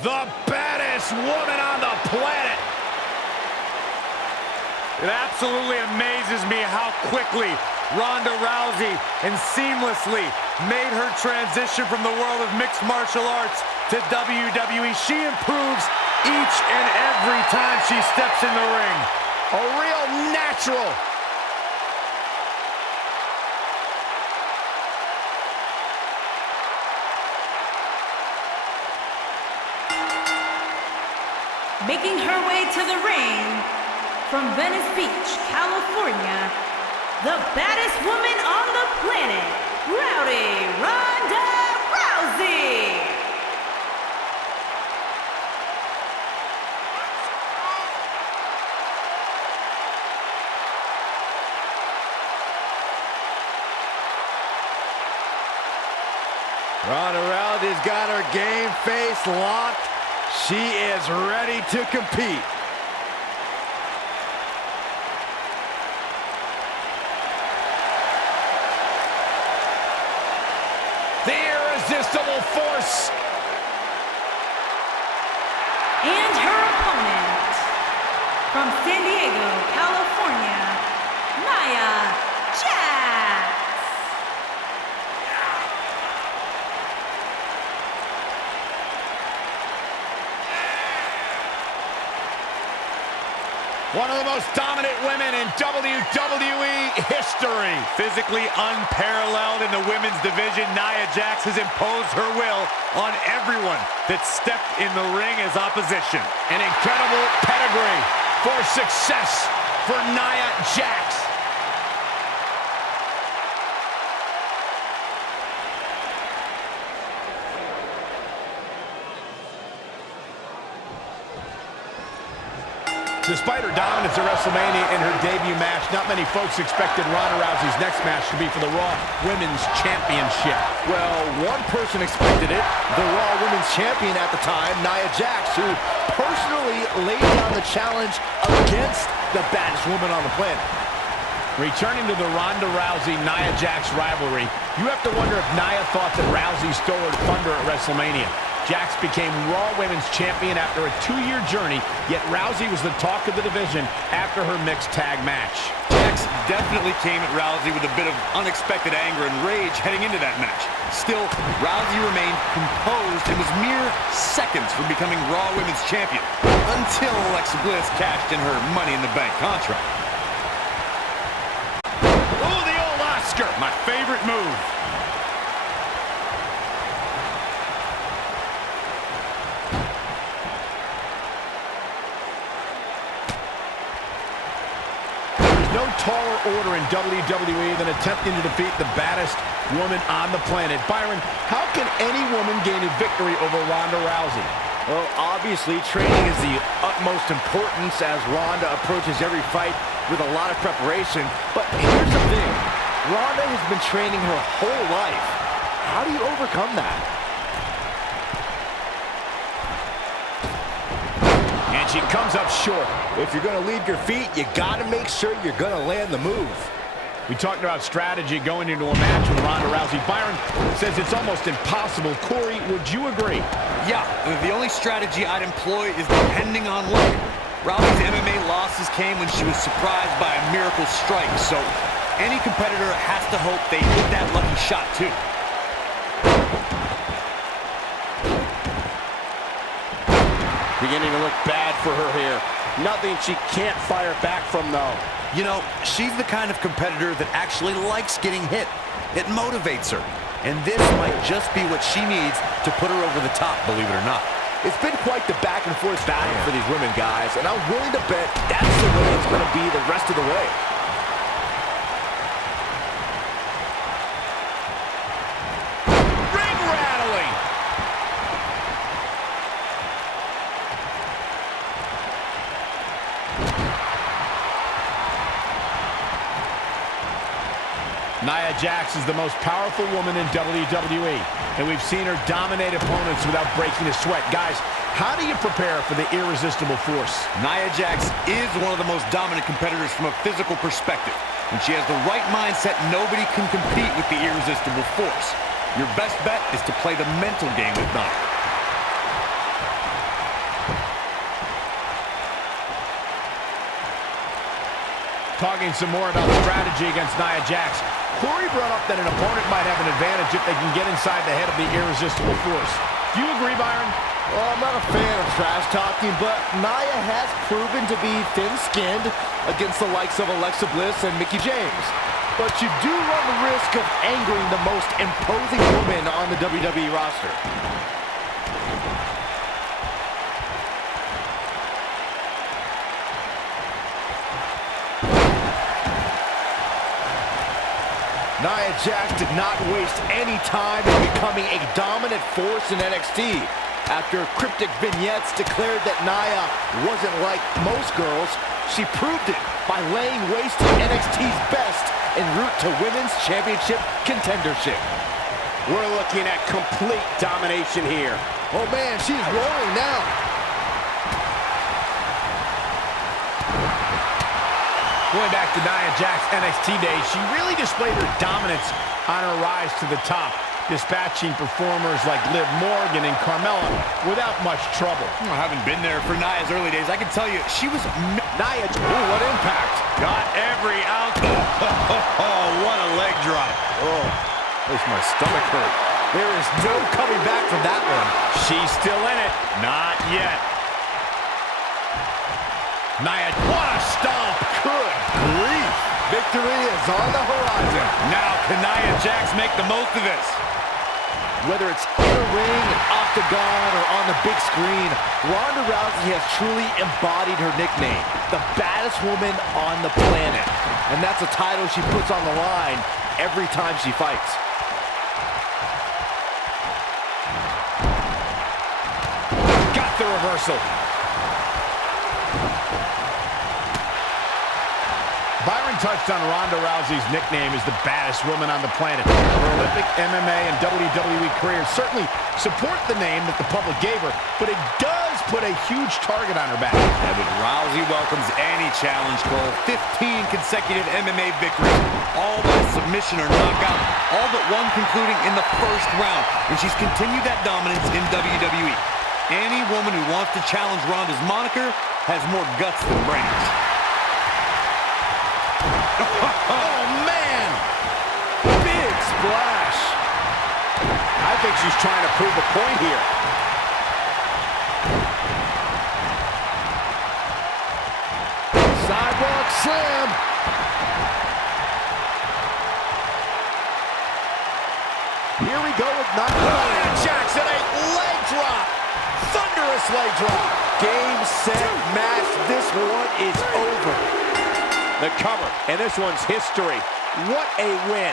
the baddest woman on the planet. It absolutely amazes me how quickly Ronda Rousey and seamlessly made her transition from the world of mixed martial arts to WWE. She improves each and every time she steps in the ring. A real natural. Making her way to the ring from Venice Beach, California, the baddest woman on the planet, Ronda Rousey. Ronda Rousey's got her game face locked. She is ready to compete. The irresistible force. And her opponent, from San Diego, California, Nia Jax. One of the most dominant women in WWE history. Physically unparalleled in the women's division, Nia Jax has imposed her will on everyone that stepped in the ring as opposition. An incredible pedigree for success for Nia Jax. Despite her dominance at WrestleMania in her debut match, not many folks expected Ronda Rousey's next match to be for the Raw Women's Championship. Well, one person expected it, the Raw Women's Champion at the time, Nia Jax, who personally laid down the challenge against the baddest woman on the planet. Returning to the Ronda Rousey-Nia Jax rivalry, you have to wonder if Nia thought that Rousey stole her thunder at WrestleMania. Jax became Raw Women's Champion after a 2-year journey, yet Rousey was the talk of the division after her mixed tag match. Jax definitely came at Rousey with a bit of unexpected anger and rage heading into that match. Still, Rousey remained composed and was mere seconds from becoming Raw Women's Champion, until Alexa Bliss cashed in her Money in the Bank contract. Oh, the old Oscar! My favorite move. No taller order in WWE than attempting to defeat the baddest woman on the planet. Byron, how can any woman gain a victory over Ronda Rousey? Well, obviously, training is the utmost importance as Ronda approaches every fight with a lot of preparation. But here's the thing. Ronda has been training her whole life. How do you overcome that? And she comes up short. If you're going to leave your feet, you got to make sure you're going to land the move. We talked about strategy going into a match with Ronda Rousey. Byron says it's almost impossible. Corey, would you agree? Yeah, the only strategy I'd employ is depending on luck. Rousey's MMA losses came when she was surprised by a miracle strike, so any competitor has to hope they hit that lucky shot too. Beginning to look bad for her here. Nothing she can't fire back from, though. You know, she's the kind of competitor that actually likes getting hit. It motivates her. And this might just be what she needs to put her over the top, believe it or not. It's been quite the back-and-forth battle for these women, guys, and I'm willing to bet that's the way it's going to be the rest of the way. Ring rattling! Nia Jax is the most powerful woman in WWE, and we've seen her dominate opponents without breaking a sweat. Guys, how do you prepare for the irresistible force? Nia Jax is one of the most dominant competitors from a physical perspective. When she has the right mindset, nobody can compete with the irresistible force. Your best bet is to play the mental game with Nia. Talking some more about strategy against Nia Jax, Corey brought up that an opponent might have an advantage if they can get inside the head of the irresistible force. Do you agree, Byron? Well, I'm not a fan of trash talking, but Nia has proven to be thin-skinned against the likes of Alexa Bliss and Mickie James. But you do run the risk of angering the most imposing woman on the WWE roster. Nia Jax did not waste any time in becoming a dominant force in NXT. After cryptic vignettes declared that Nia wasn't like most girls, she proved it by laying waste to NXT's best en route to Women's Championship contendership. We're looking at complete domination here. Oh man, she's rolling now. Going back to Nia Jax NXT days, she really displayed her dominance on her rise to the top, dispatching performers like Liv Morgan and Carmella without much trouble. I haven't been there for Nia's early days. I can tell you, she was... Nia, ooh, what impact. Got every ounce. Oh, what a leg drop. Oh, makes my stomach hurt. There is no coming back from that one. She's still in it. Not yet. Nia, what a stomp. Good grief. Victory is on the horizon. Now, can Nia Jax make the most of this? Whether it's in a ring, an octagon, or on the big screen, Ronda Rousey has truly embodied her nickname, the baddest woman on the planet. And that's a title she puts on the line every time she fights. Got the reversal. Byron touched on Ronda Rousey's nickname as the baddest woman on the planet. Her Olympic, MMA, and WWE careers certainly support the name that the public gave her, but it does put a huge target on her back. But Rousey welcomes any challenge, Cole. 15 consecutive MMA victories, all by submission or knockout, all but one concluding in the first round, and she's continued that dominance in WWE. Any woman who wants to challenge Ronda's moniker has more guts than brains. Oh, man! Big splash. I think she's trying to prove a point here. Sidewalk slam. Here we go with Nia Jax, a leg drop. Thunderous leg drop. Game, set, match. This one is over. The cover, and this one's history. What a win.